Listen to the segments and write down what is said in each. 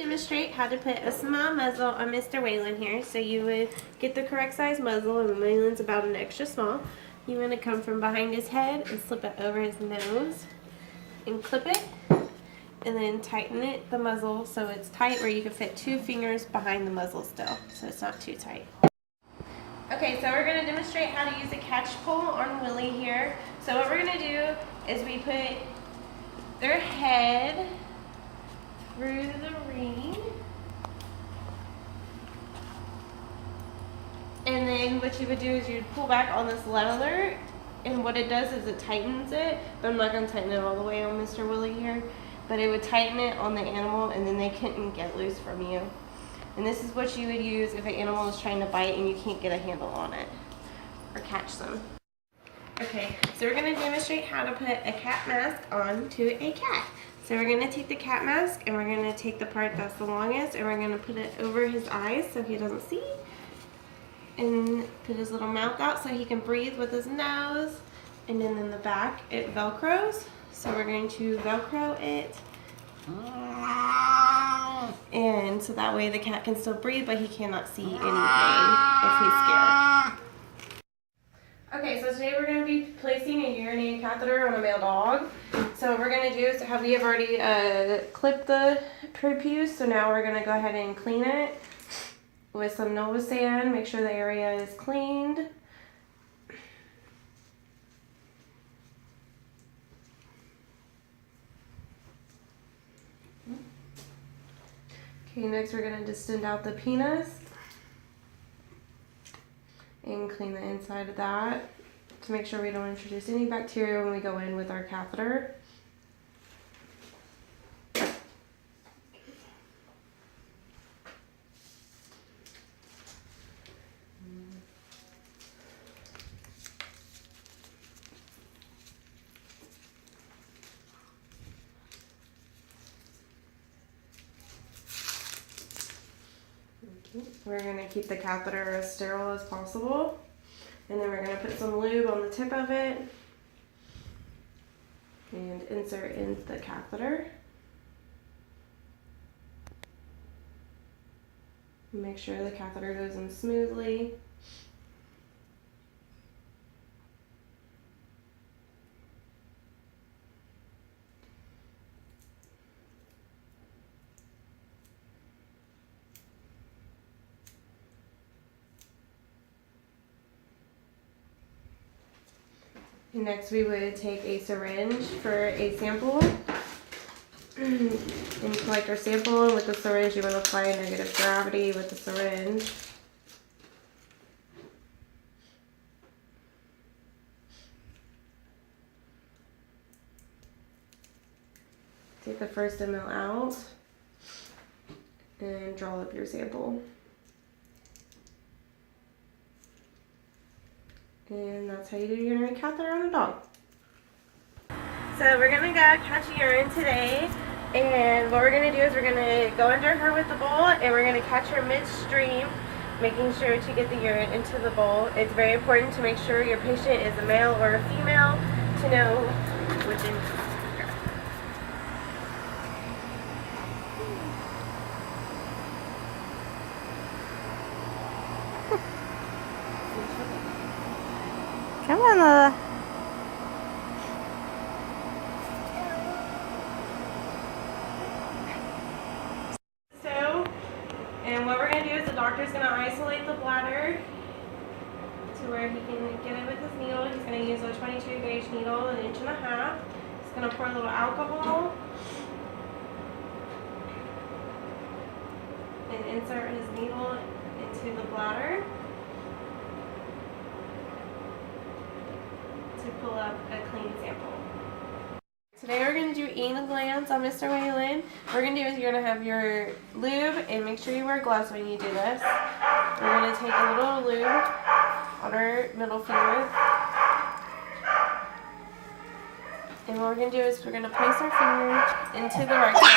Demonstrate how to put a small muzzle on Mr. Waylon here. So you would get the correct size muzzle, and Waylon's about an extra small. You want to come from behind his head and slip it over his nose and clip it, and then tighten it, the muzzle, so it's tight where you can fit 2 fingers behind the muzzle still, so it's not too tight. Okay, so we're going to demonstrate how to use a catch pole on Willie here. So what we're going to do is we put their head through the ring, and then what you would do is you'd pull back on this lever, and what it does is it tightens it, but I'm not going to tighten it all the way on Mr. Willie here, but it would tighten it on the animal, and then they couldn't get loose from you. And this is what you would use if an animal is trying to bite and you can't get a handle on it or catch them. Okay, so we're going to demonstrate how to put a cat mask on to a cat. So we're going to take the cat mask, and we're going to take the part that's the longest, and we're going to put it over his eyes so he doesn't see, and put his little mouth out so he can breathe with his nose. And then in the back it velcros, so we're going to velcro it, and so that way the cat can still breathe but he cannot see anything if he's scared. Okay, so today we're going to be placing a urinating catheter on a male dog. So what we're going to do is we have already clipped the prepuce, so now we're going to go ahead and clean it with some Novosan, make sure the area is cleaned. Okay, next we're going to distend out the penis and clean the inside of that to make sure we don't introduce any bacteria when we go in with our catheter. We're going to keep the catheter as sterile as possible, and then we're going to put some lube on the tip of it and insert in the catheter. Make sure the catheter goes in smoothly. Next we would take a syringe for a sample and collect our sample, and with the syringe you want to apply negative gravity with the syringe. Take the first ml out and draw up your sample. And that's how you do urinary catheter on a dog. So we're going to go catch urine today, and what we're going to do is we're going to go under her with the bowl, and we're going to catch her midstream, making sure to get the urine into the bowl. It's very important to make sure your patient is a male or a female to know which is. Come on, Lola. So, and what we're going to do is the doctor's going to isolate the bladder to where he can get it with his needle. He's going to use a 22 gauge needle, 1.5 inches. He's going to pour a little alcohol and insert his needle into the bladder to pull up a clean sample. Today we're going to do anal glands on Mr. Waylon. What we're going to do is you're going to have your lube, and make sure you wear gloves when you do this. We're going to take a little lube on our middle finger, and what we're going to do is we're going to place our finger into the rectum.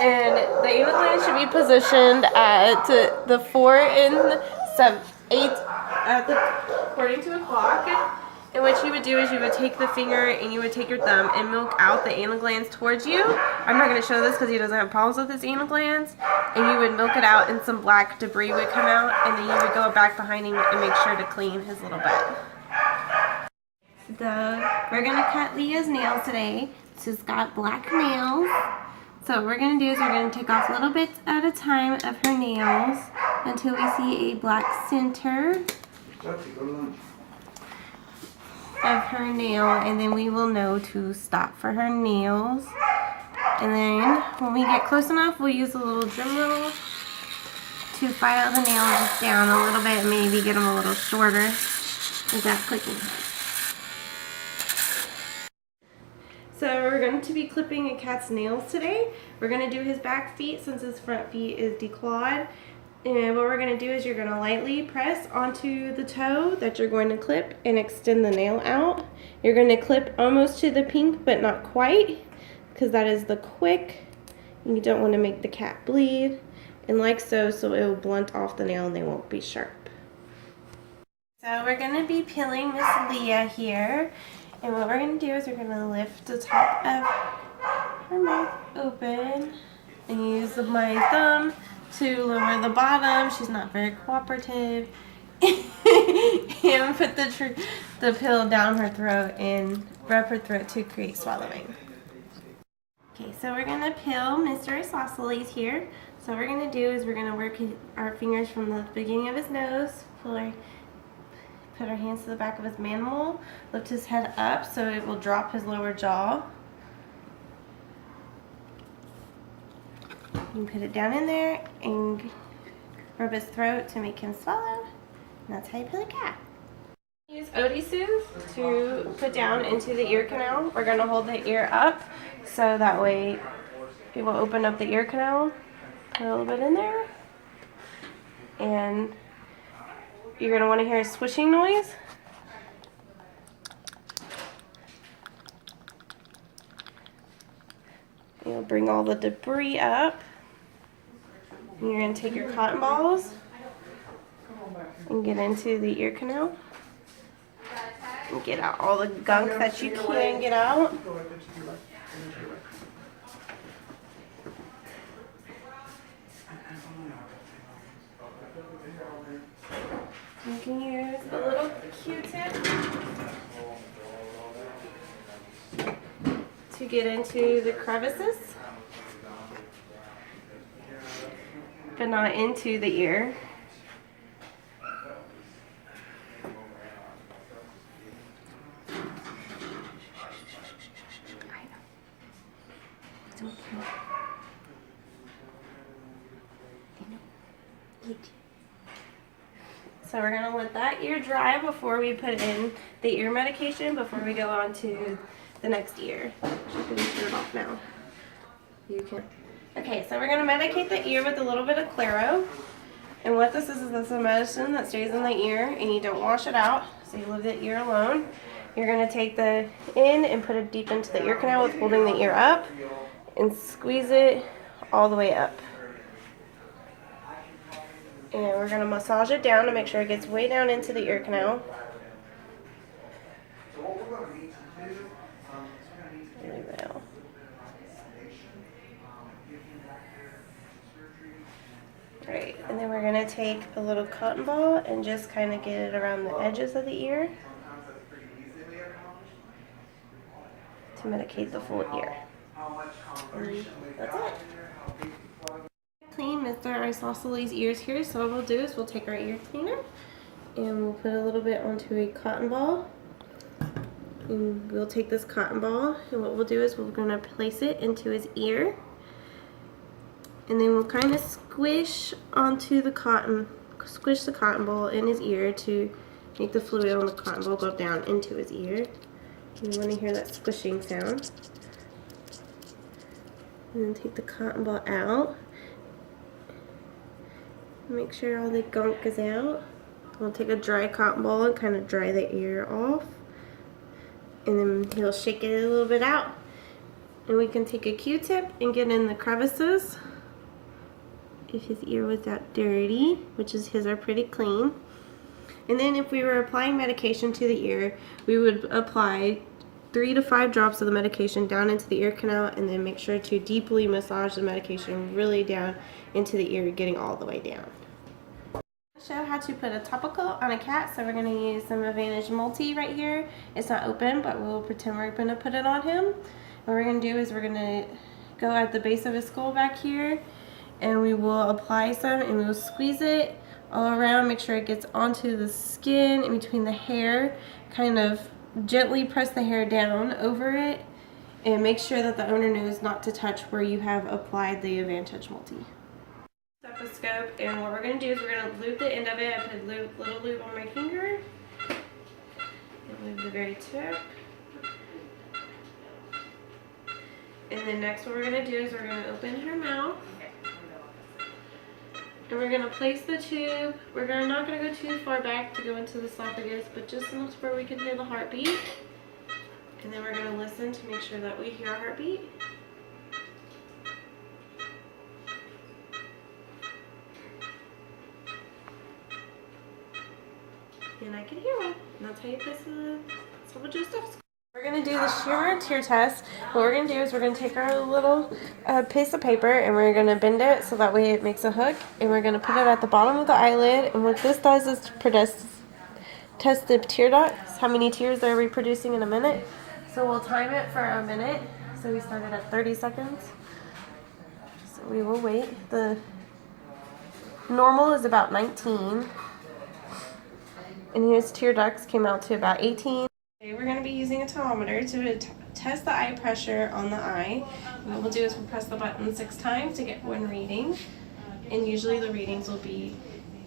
And the anal gland should be positioned at the 4 and 8 according to a clock. And what you would do is you would take the finger and you would take your thumb and milk out the anal glands towards you. I'm not going to show this because he doesn't have problems with his anal glands. And you would milk it out and some black debris would come out. And then you would go back behind him and make sure to clean his little butt. We're going to cut Leah's nails today. She's got black nails. So what we're going to do is we're going to take off little bits at a time of her nails until we see a black center of her nail, and then we will know to stop for her nails. And then when we get close enough, we'll use a little Dremel to file the nails down a little bit, maybe get them a little shorter. Is that clicking? So we're going to be clipping a cat's nails today. We're going to do his back feet since his front feet is declawed. And what we're going to do is you're going to lightly press onto the toe that you're going to clip and extend the nail out. You're going to clip almost to the pink but not quite because that is the quick. You don't want to make the cat bleed. And like so it will blunt off the nail and they won't be sharp. So we're going to be peeling Miss Leah here. And what we're going to do is we're going to lift the top of her mouth open and use my thumb to lower the bottom. She's not very cooperative. And put the pill down her throat and rub her throat to create swallowing. Okay, so we're going to peel Mr. Isosceles here. So what we're going to do is we're going to work our fingers from the beginning of his nose, put our hands to the back of his mandible, lift his head up so it will drop his lower jaw. You can put it down in there and rub his throat to make him swallow. And that's how you peel a cat. Use Otisooth to put down into the ear canal. We're going to hold the ear up so that way it will open up the ear canal. Put a little bit in there. And you're going to want to hear a swishing noise. You'll bring all the debris up. And you're going to take your cotton balls and get into the ear canal. And get out all the gunk that you can get out. You can use a little Q-tip to get into the crevices, but not into the ear. So we're going to let that ear dry before we put in the ear medication, before we go on to the next ear. You can turn it off now. You can. Okay, so we're going to medicate the ear with a little bit of Claro. And what this is this a medicine that stays in the ear and you don't wash it out, so you leave the ear alone. You're going to take the end and put it deep into the ear canal with holding the ear up and squeeze it all the way up. And we're going to massage it down to make sure it gets way down into the ear canal. Right, and then we're going to take a little cotton ball and just kind of get it around the edges of the ear to medicate the full ear. And that's it. Clean Mr. Isosceles' ears here, so what we'll do is we'll take our ear cleaner and we'll put a little bit onto a cotton ball. And we'll take this cotton ball and what we'll do is we're going to place it into his ear. And then we'll kind of squish onto the cotton, squish the cotton ball in his ear to make the fluid on the cotton ball go down into his ear. You want to hear that squishing sound. And then take the cotton ball out. Make sure all the gunk is out. We'll take a dry cotton ball and kind of dry the ear off. And then he'll shake it a little bit out. And we can take a Q-tip and get in the crevices. If his ear was that dirty, which is his are pretty clean. And then if we were applying medication to the ear, we would apply 3 to 5 drops of the medication down into the ear canal, and then make sure to deeply massage the medication really down into the ear, getting all the way down. Show how to put a topical on a cat, so we're going to use some Advantage Multi right here. It's not open, but we'll pretend we're going to put it on him. What we're going to do is we're going to go at the base of his skull back here, and we will apply some, and we will squeeze it all around, make sure it gets onto the skin in between the hair, kind of gently press the hair down over it, and make sure that the owner knows not to touch where you have applied the Advantage Multi. Stethoscope, and what we're going to do is we're going to loop the end of it. I put a little lube on my finger, and lube the very tip. And then next what we're going to do is we're going to open her mouth. And we're going to place the tube. We're not going to go too far back to go into the esophagus, but just enough where we can hear the heartbeat. And then we're going to listen to make sure that we hear our heartbeat. And I can hear one. And that's how you place the esophageal stethoscope. We're going to do the Schirmer tear test. What we're going to do is we're going to take our little piece of paper, and we're going to bend it so that way it makes a hook, and we're going to put it at the bottom of the eyelid. And what this does is test the tear ducts, how many tears they're reproducing in a minute. So we'll time it for a minute. So we started at 30 seconds. So we will wait. The normal is about 19. And his tear ducts came out to about 18. We're going to be using a thermometer to test the eye pressure on the eye. And what we'll do is we'll press the button 6 times to get one reading. And usually the readings will be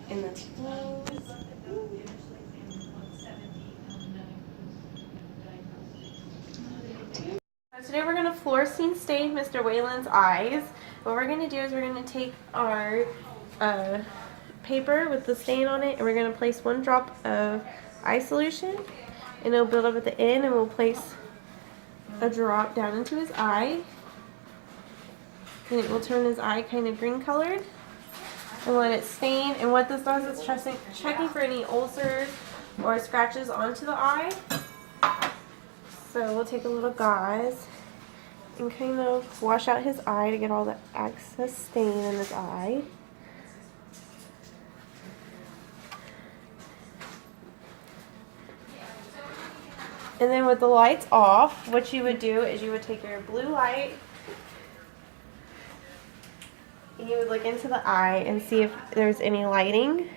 in the teens. Today we're going to fluorescein stain Mr. Wayland's eyes. What we're going to do is we're going to take our paper with the stain on it, and we're going to place 1 drop of eye solution, and it'll build up at the end, and we'll place a drop down into his eye, and it will turn his eye kind of green colored, and let it stain. And what this does is checking for any ulcers or scratches onto the eye. So we'll take a little gauze and kind of wash out his eye to get all the excess stain in his eye. And then with the lights off, what you would do is you would take your blue light and you would look into the eye and see if there's any lighting.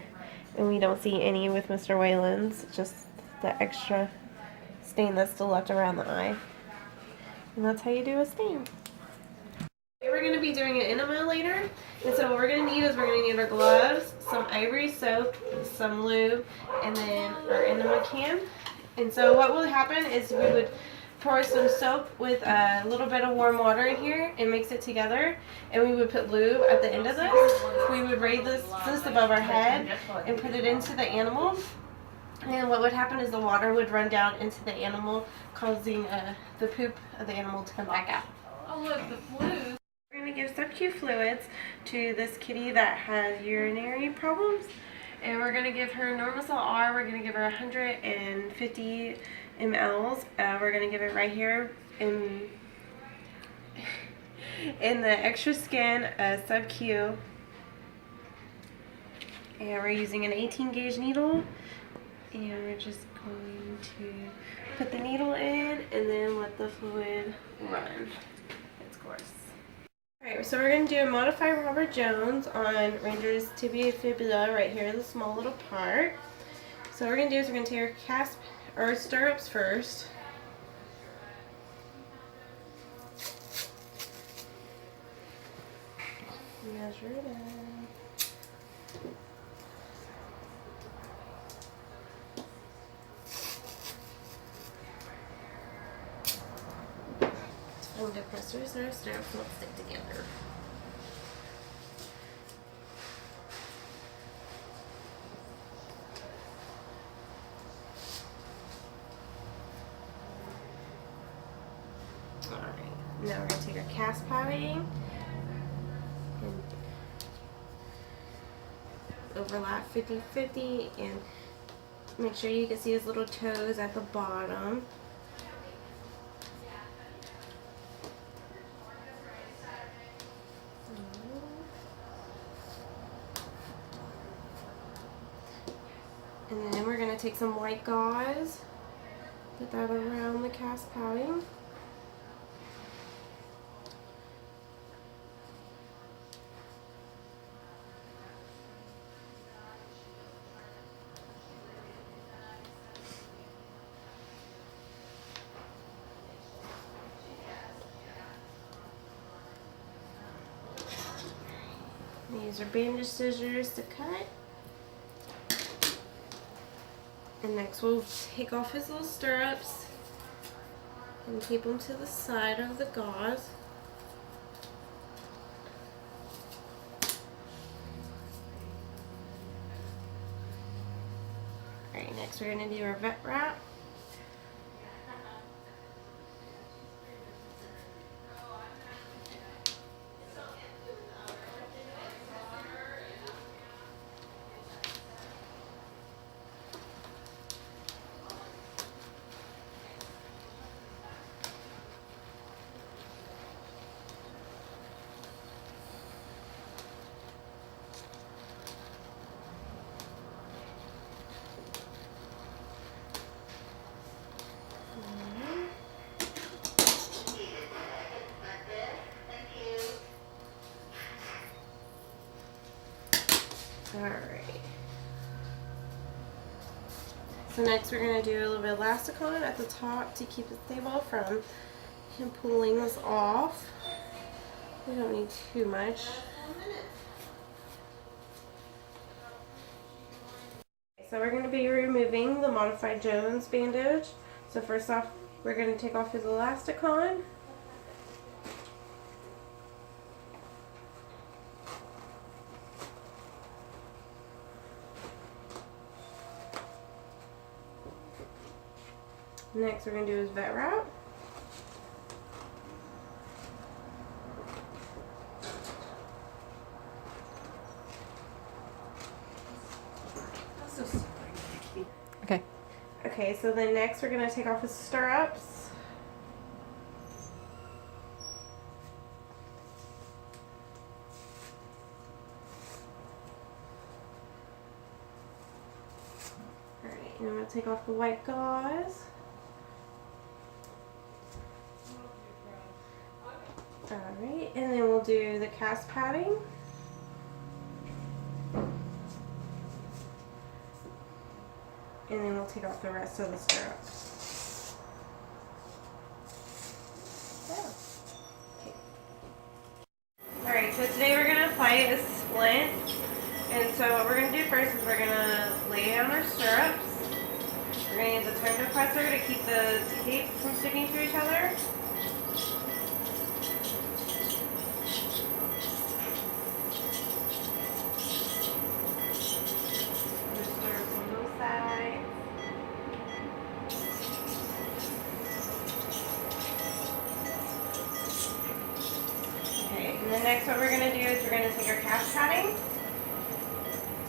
And we don't see any with Mr. Wayland's, just the extra stain that's still left around the eye. And that's how you do a stain. We're going to be doing an enema later. And so what we're going to need is we're going to need our gloves, some ivory soap, some lube, and then our enema can. And so what will happen is we would pour some soap with a little bit of warm water in here and mix it together, and we would put lube at the end of this. We would raise this above our head and put it into the animal, and what would happen is the water would run down into the animal, causing the poop of the animal to come back out. Oh look, the fluids. We're going to give sub-Q fluids to this kitty that has urinary problems. And we're going to give her Normacell R. We're going to give her 150 mLs. We're going to give it right here in the extra skin sub-Q. And we're using an 18 gauge needle. And we're just going to put the needle in and then let the fluid run its course. Alright, so we're going to do a modified Robert Jones on Ranger's tibia fibula right here, the small little part. So what we're going to do is we're going to take our stirrups first. Measure it out. Foam depressors, our stirrups won't stick together. Alright, now we're going to take our cast padding and overlap 50-50 and Make sure you can see his little toes at the bottom. And then we're going to take some white gauze, put that around the cast padding. These are bandage scissors to cut. And next we'll take off his little stirrups and tape them to the side of the gauze. Alright, next we're going to do our vet wrap. Alright. So next we're going to do a little bit of elasticon at the top to keep it stable from him pulling this off. We don't need too much. So we're going to be removing the Modified Jones bandage. So first off, we're going to take off his elasticon. Next we're going to do his vet wrap. Okay. Okay, so then next we're going to take off his stirrups. Alright, and I'm going to take off the white gauze. Alright, and then we'll do the cast padding. And then we'll take off the rest of the stirrups. Okay. Alright, so today we're going to apply a splint. And so what we're going to do first is we're going to lay down our stirrups. We're going to use a turn depressor to keep the tape from sticking to each other. And then next what we're going to do is we're going to take our cast padding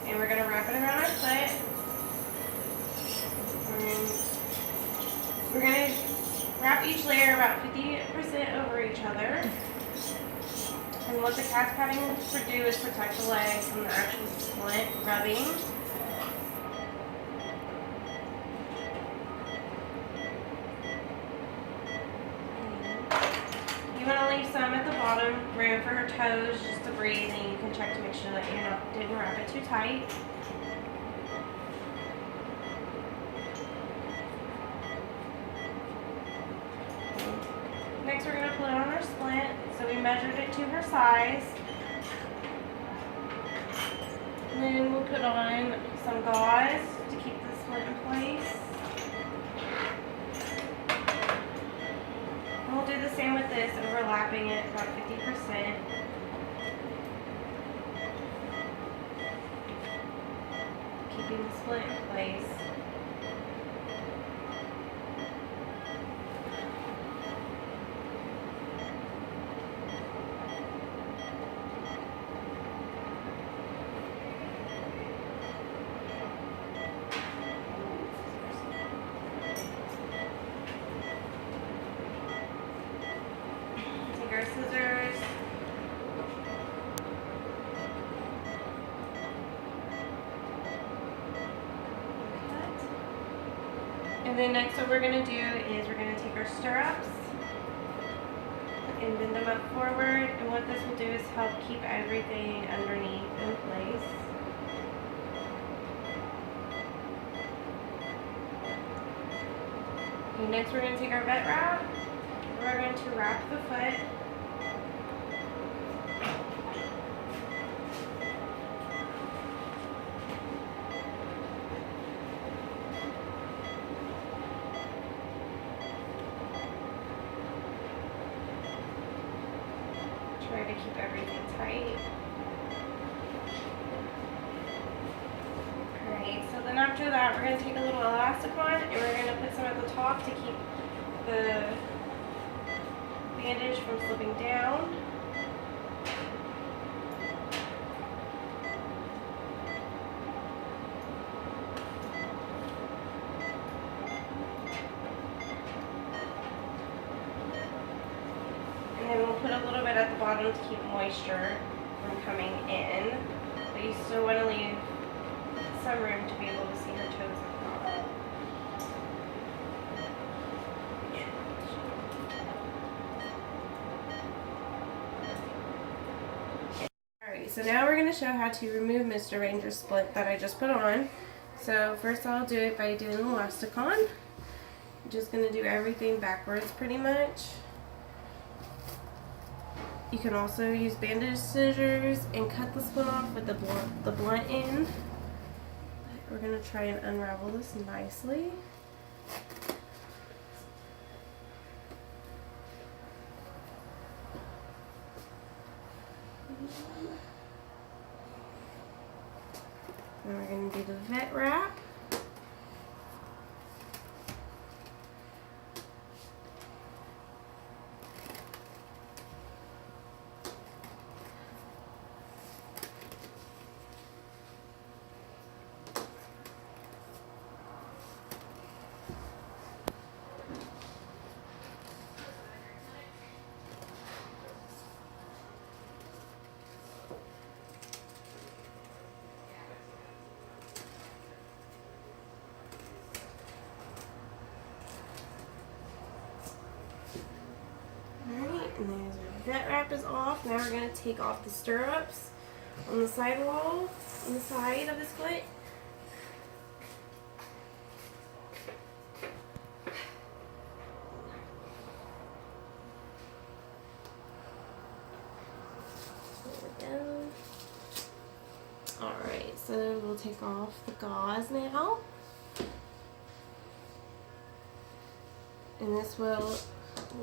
and we're going to wrap it around our foot. And we're going to wrap each layer about 50% over each other. And what the cast padding will do is protect the leg from the actual splint rubbing. You want to leave some at the bottom, room for her toes just to breathe, and you can check to make sure that you didn't wrap it too tight. Next we're going to put it on our splint, so we measured it to her size. And then we'll put on some gauze to keep the splint in place. And we'll do the same with this, overlapping it about 50%. Keeping the split in place. And then next what we're going to do is we're going to take our stirrups and bend them up forward, and what this will do is help keep everything underneath in place. Okay, next we're going to take our vet wrap, and we're going to wrap the foot. Try to keep everything tight. Alright, so then after that we're going to take a little elastic on and we're going to put some at the top to keep the bandage from slipping down. And then we'll put a little bit at the bottom to keep moisture from coming in. But you still want to leave some room to be able to see her toes at the bottom. Alright, so now we're going to show how to remove Mr. Ranger's splint that I just put on. So first I'll do it by doing an elasticon. I'm just going to do everything backwards pretty much. You can also use bandage scissors and cut the splint off with the blunt end. We're going to try and unravel this nicely. Then we're going to do the vet wrap. And there's our vet wrap is off. Now we're going to take off the stirrups on the sidewall, on the side of his foot. There we go. Alright, so we'll take off the gauze now. And this will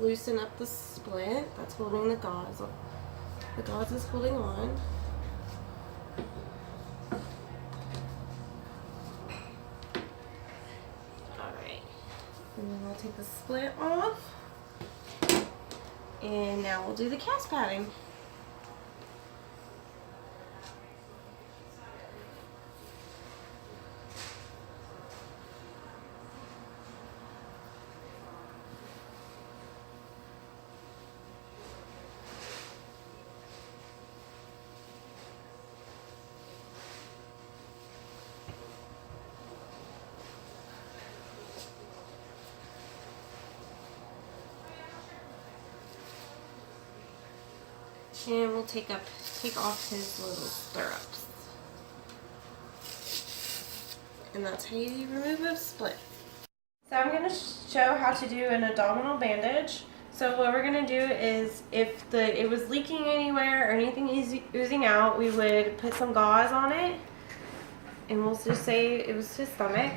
loosen up the splint that's holding the gauze. The gauze is holding on. Alright. And then we'll take the splint off. And now we'll do the cast padding. And we'll take off his little stirrups. And that's how you remove a split. So I'm going to show how to do an abdominal bandage. So what we're going to do is, if it was leaking anywhere or anything is oozing out, we would put some gauze on it. And we'll just say it was his stomach.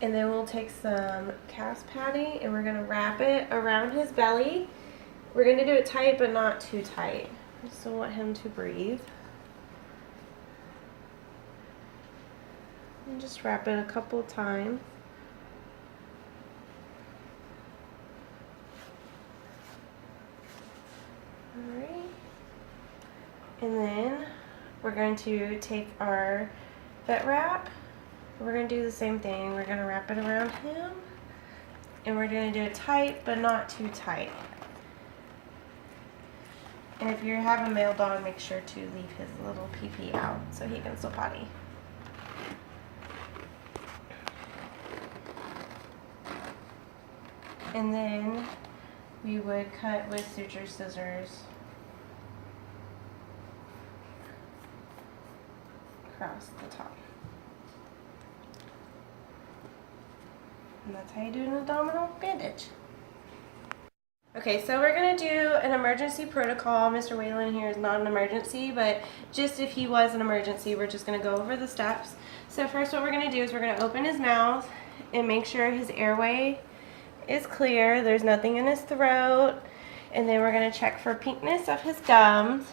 And then we'll take some cast padding and we're going to wrap it around his belly. We're going to do it tight, but not too tight. I still want him to breathe. And just wrap it a couple times. Alright. And then we're going to take our vet wrap. We're going to do the same thing. We're going to wrap it around him. And we're going to do it tight, but not too tight. And if you have a male dog, make sure to leave his little pee-pee out so he can still potty. And then we would cut with suture scissors across the top. And that's how you do an abdominal bandage. Okay, so we're going to do an emergency protocol. Mr. Whalen here is not an emergency, but just if he was an emergency, we're just going to go over the steps. So first what we're going to do is we're going to open his mouth and make sure his airway is clear. There's nothing in his throat. And then we're going to check for pinkness of his gums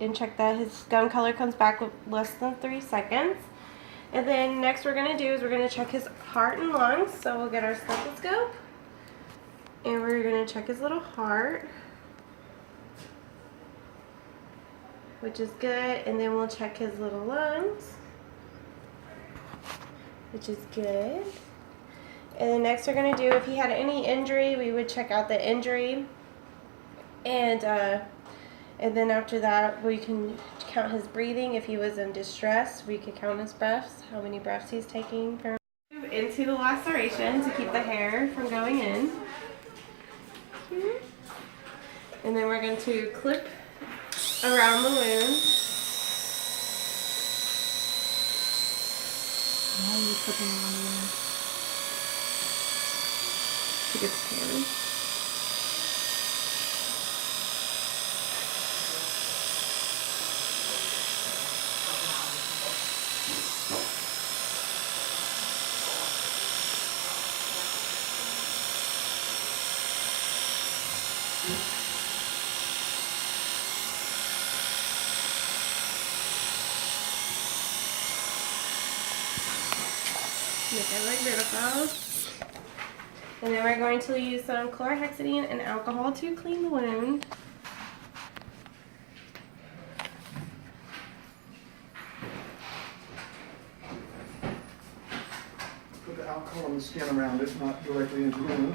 and check that his gum color comes back with less than 3 seconds. And then next we're going to do is we're going to check his heart and lungs. So we'll get our stethoscope. And we're going to check his little heart, which is good. And then we'll check his little lungs, which is good. And then next we're going to do, if he had any injury, we would check out the injury. And then after that, we can count his breathing. If he was in distress, we could count his breaths, how many breaths he's taking. Move into the laceration to keep the hair from going in. And then we're going to clip around the wound. Why are you clipping around the wound? To get the hair. Make it look beautiful. And then we're going to use some chlorhexidine and alcohol to clean the wound. Put the alcohol on the skin around it, not directly into the wound.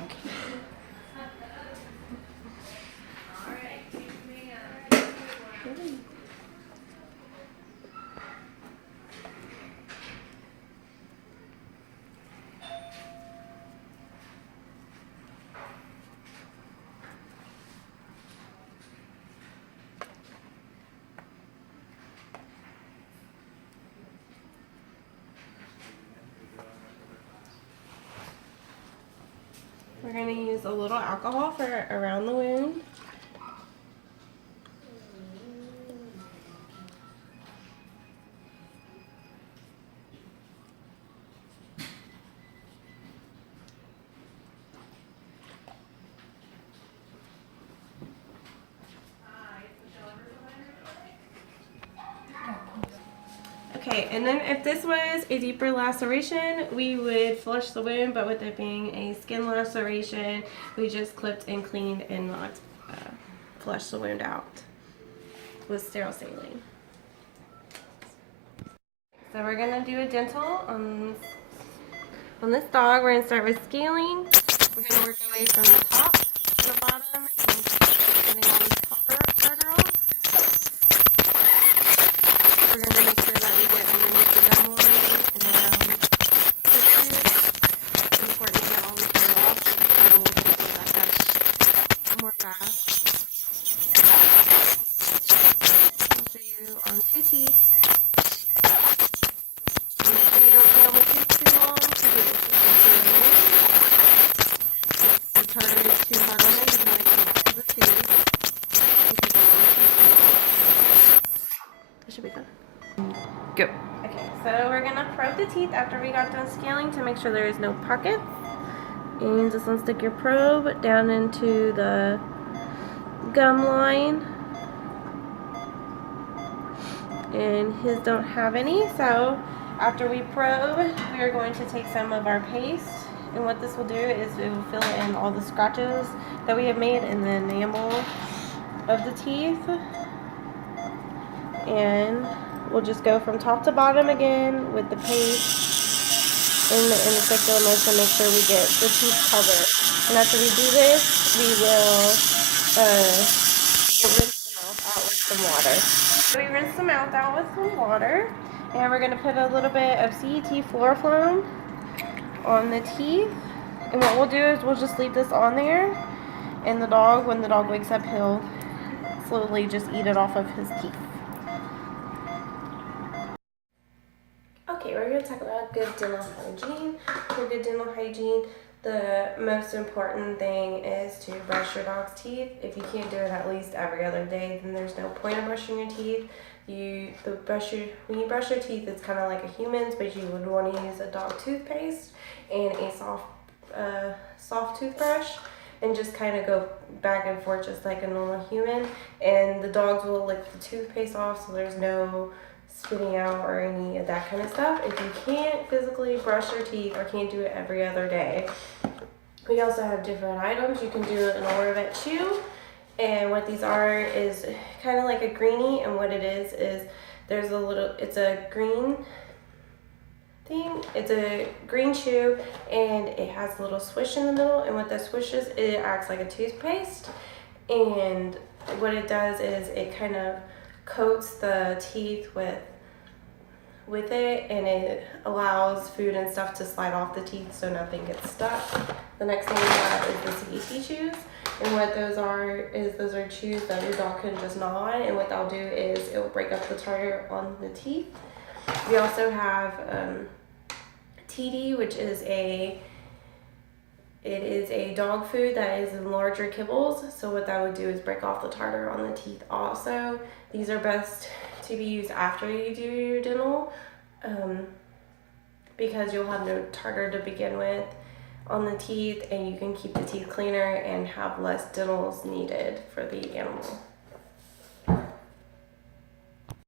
We're going to use a little alcohol for around the wound. Okay, and then if this was a deeper laceration, we would flush the wound, but with it being a skin laceration, we just clipped and cleaned and not flushed the wound out with sterile saline. So we're going to do a dental on this dog. We're going to start with scaling. We're going to work our way from the top to the bottom and getting all this tartar off. We're going to make sure that we get underneath the gum line and around the tooth. It's important to get all this hair off so the tartar will get that more fast. I'll show you on 2 teeth. Make sure you don't stay on the tooth too long because it just becomes the tartar is too hard on it. You want to come back to the tooth. That should be done. Go. Okay, so we're gonna probe the teeth after we got done scaling to make sure there is no pockets. And just unstick your probe down into the gum line. And his don't have any, so after we probe, we are going to take some of our paste. And what this will do is it will fill in all the scratches that we have made in the enamel of the teeth. And we'll just go from top to bottom again with the paste in the circular motion, make sure we get the tooth covered. And after we do this, we will rinse the mouth out with some water. So we rinse the mouth out with some water, and we're going to put a little bit of CET Fluorofilm on the teeth And what we'll do is we'll just leave this on there, and the dog, when the dog wakes up, he'll slowly just eat it off of his teeth. Okay, we're going to talk about good dental hygiene. For good dental hygiene, the most important thing is to brush your dog's teeth. If you can't do it at least every other day, then there's no point in brushing your teeth. When you brush your teeth, it's kind of like a human's, but you would want to use a dog toothpaste and a soft toothbrush, and just kind of go back and forth just like a normal human. And the dogs will lick the toothpaste off, so there's no spitting out or any of that kind of stuff. If you can't physically brush your teeth or can't do it every other day, we also have different items. You can do an Orvet Chew, and what these are is kind of like a greenie, and what it is it's a green thing. It's a green chew, and it has a little swish in the middle, and what that swish is, it acts like a toothpaste, and what it does is it kind of coats the teeth with it, and it allows food and stuff to slide off the teeth so nothing gets stuck. The next thing we have is the CET chews, and what those are chews that your dog can just gnaw on, and what they'll do is it will break up the tartar on the teeth. We also have TD, which is a dog food that is in larger kibbles, so what that would do is break off the tartar on the teeth also. These are best to be used after you do your dental, because you'll have no tartar to begin with on the teeth, and you can keep the teeth cleaner and have less dentals needed for the animal.